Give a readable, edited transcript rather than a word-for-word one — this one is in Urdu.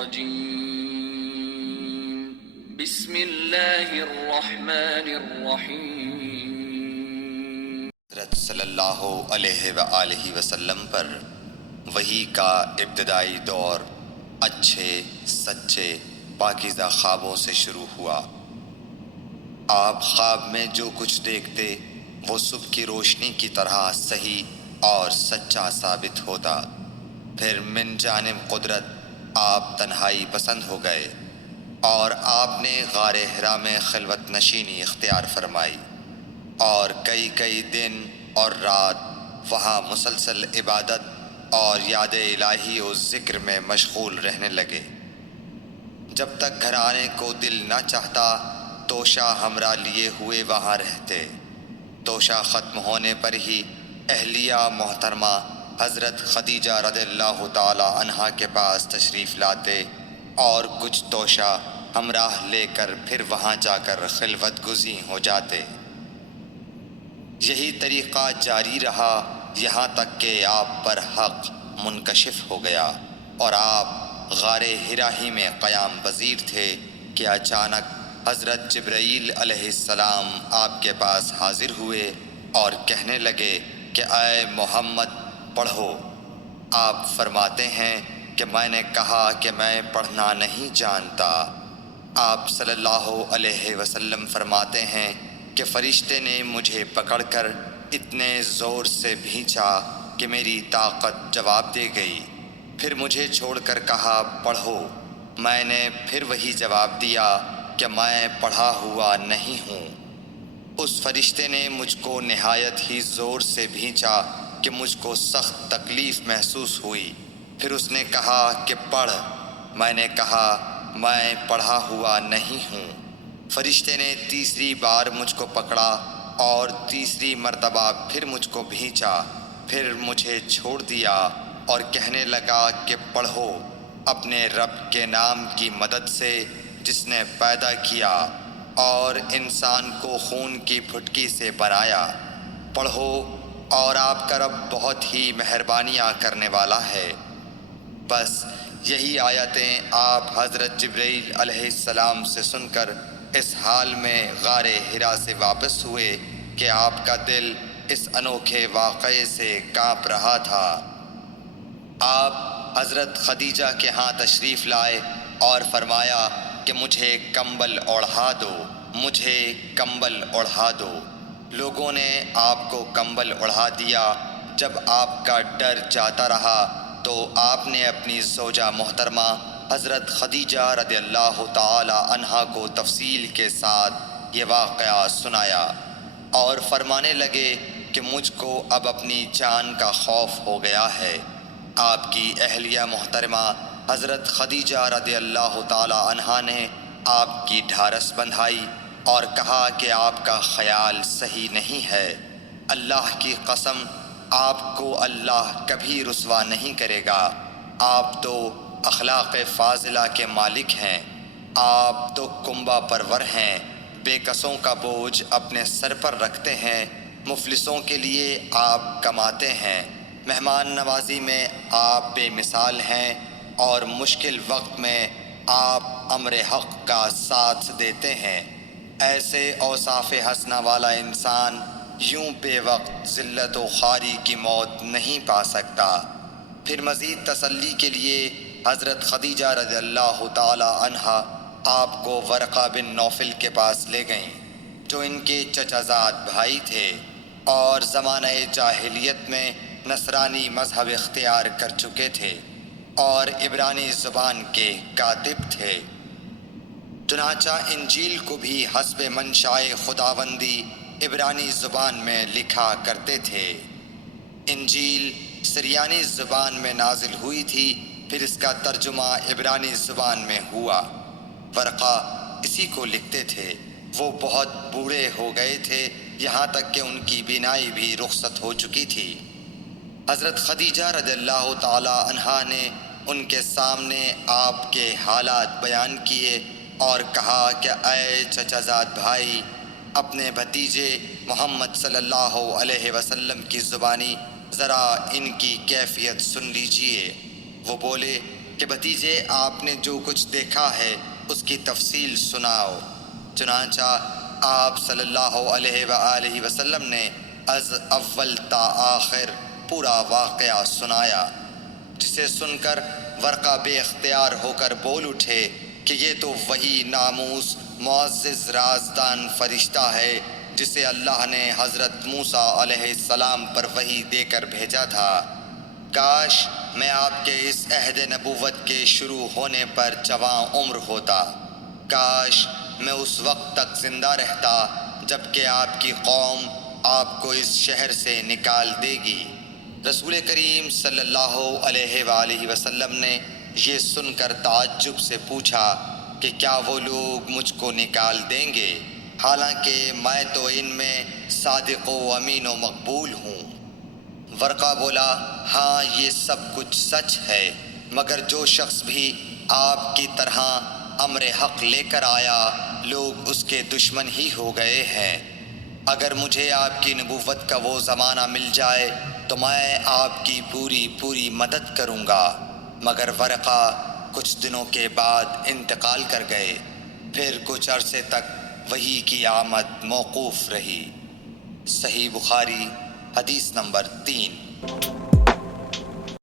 الرجيم بسم الله الرحمن الرحيم۔ حضرت صلی اللہ علیہ وآلہ وسلم پر وحی کا ابتدائی دور اچھے سچے پاکیزہ خوابوں سے شروع ہوا۔ آپ خواب میں جو کچھ دیکھتے وہ صبح کی روشنی کی طرح صحیح اور سچا ثابت ہوتا۔ پھر من جانب قدرت آپ تنہائی پسند ہو گئے اور آپ نے غار حرا میں خلوت نشینی اختیار فرمائی اور کئی دن اور رات وہاں مسلسل عبادت اور یاد الہی و ذکر میں مشغول رہنے لگے۔ جب تک گھر آنے کو دل نہ چاہتا توشہ ہمراہ لیے ہوئے وہاں رہتے۔ توشہ ختم ہونے پر ہی اہلیہ محترمہ حضرت خدیجہ رضی اللہ تعالی عنہا کے پاس تشریف لاتے اور کچھ توشہ ہمراہ لے کر پھر وہاں جا کر خلوت گزین ہو جاتے۔ یہی طریقہ جاری رہا یہاں تک کہ آپ پر حق منکشف ہو گیا اور آپ غار حرا ہی میں قیام پذیر تھے کہ اچانک حضرت جبرائیل علیہ السلام آپ کے پاس حاضر ہوئے اور کہنے لگے کہ اے محمد پڑھو۔ آپ فرماتے ہیں کہ میں نے کہا کہ میں پڑھنا نہیں جانتا۔ آپ صلی اللہ علیہ وسلم فرماتے ہیں کہ فرشتے نے مجھے پکڑ کر اتنے زور سے بھینچا کہ میری طاقت جواب دے گئی۔ پھر مجھے چھوڑ کر کہا پڑھو۔ میں نے پھر وہی جواب دیا کہ میں پڑھا ہوا نہیں ہوں۔ اس فرشتے نے مجھ کو نہایت ہی زور سے بھینچا کہ مجھ کو سخت تکلیف محسوس ہوئی۔ پھر اس نے کہا کہ پڑھ۔ میں نے کہا میں پڑھا ہوا نہیں ہوں۔ فرشتے نے تیسری بار مجھ کو پکڑا اور تیسری مرتبہ پھر مجھ کو بھینچا، پھر مجھے چھوڑ دیا اور کہنے لگا کہ پڑھو اپنے رب کے نام کی مدد سے جس نے پیدا کیا اور انسان کو خون کی پھٹکی سے بنایا۔ پڑھو اور آپ کا رب بہت ہی مہربانیاں کرنے والا ہے۔ بس یہی آیتیں آپ حضرت جبرائیل علیہ السلام سے سن کر اس حال میں غار حرا سے واپس ہوئے کہ آپ کا دل اس انوکھے واقعے سے کانپ رہا تھا۔ آپ حضرت خدیجہ کے ہاں تشریف لائے اور فرمایا کہ مجھے کمبل اوڑھا دو، مجھے کمبل اوڑھا دو۔ لوگوں نے آپ کو کمبل اوڑھا دیا۔ جب آپ کا ڈر جاتا رہا تو آپ نے اپنی زوجہ محترمہ حضرت خدیجہ رضی اللہ تعالی عنہا کو تفصیل کے ساتھ یہ واقعہ سنایا اور فرمانے لگے کہ مجھ کو اب اپنی جان کا خوف ہو گیا ہے۔ آپ کی اہلیہ محترمہ حضرت خدیجہ رضی اللہ تعالی عنہا نے آپ کی ڈھارس بندھائی اور کہا کہ آپ کا خیال صحیح نہیں ہے۔ اللہ کی قسم آپ کو اللہ کبھی رسوا نہیں کرے گا۔ آپ تو اخلاق فاضلہ کے مالک ہیں، آپ تو کنبہ پرور ہیں، بے کسوں کا بوجھ اپنے سر پر رکھتے ہیں، مفلسوں کے لیے آپ کماتے ہیں، مہمان نوازی میں آپ بے مثال ہیں اور مشکل وقت میں آپ امر حق کا ساتھ دیتے ہیں۔ ایسے اوصاف حسنہ والا انسان یوں بے وقت ذلت و خواری کی موت نہیں پا سکتا۔ پھر مزید تسلی کے لیے حضرت خدیجہ رضی اللہ تعالی عنہا آپ کو ورقہ بن نوفل کے پاس لے گئیں جو ان کے چچا زاد بھائی تھے اور زمانہ جاہلیت میں نصرانی مذہب اختیار کر چکے تھے اور عبرانی زبان کے کاتب تھے۔ چنانچہ انجیل کو بھی حسب منشائے خداوندی عبرانی زبان میں لکھا کرتے تھے۔ انجیل سریانی زبان میں نازل ہوئی تھی، پھر اس کا ترجمہ عبرانی زبان میں ہوا۔ ورقہ اسی کو لکھتے تھے۔ وہ بہت بوڑھے ہو گئے تھے، یہاں تک کہ ان کی بینائی بھی رخصت ہو چکی تھی۔ حضرت خدیجہ رضی اللہ تعالی عنہا نے ان کے سامنے آپ کے حالات بیان کیے اور کہا کہ اے چچا زاد بھائی، اپنے بھتیجے محمد صلی اللہ علیہ وسلم کی زبانی ذرا ان کی کیفیت سن لیجئے۔ وہ بولے کہ بھتیجے آپ نے جو کچھ دیکھا ہے اس کی تفصیل سناؤ۔ چنانچہ آپ صلی اللہ علیہ وآلہ وسلم نے از اول تا آخر پورا واقعہ سنایا، جسے سن کر ورقہ بے اختیار ہو کر بول اٹھے کہ یہ تو وہی ناموس معزز رازدان فرشتہ ہے جسے اللہ نے حضرت موسیٰ علیہ السلام پر وحی دے کر بھیجا تھا۔ کاش میں آپ کے اس عہد نبوت کے شروع ہونے پر جواں عمر ہوتا، کاش میں اس وقت تک زندہ رہتا جب کہ آپ کی قوم آپ کو اس شہر سے نکال دے گی۔ رسول کریم صلی اللہ علیہ وآلہ وسلم نے یہ سن کر تعجب سے پوچھا کہ کیا وہ لوگ مجھ کو نکال دیں گے، حالانکہ میں تو ان میں صادق و امین و مقبول ہوں۔ ورقہ بولا، ہاں یہ سب کچھ سچ ہے، مگر جو شخص بھی آپ کی طرح امر حق لے کر آیا لوگ اس کے دشمن ہی ہو گئے ہیں۔ اگر مجھے آپ کی نبوت کا وہ زمانہ مل جائے تو میں آپ کی پوری مدد کروں گا، مگر ورقہ کچھ دنوں کے بعد انتقال کر گئے، پھر کچھ عرصے تک وحی کی آمد موقوف رہی۔ صحیح بخاری حدیث نمبر 3۔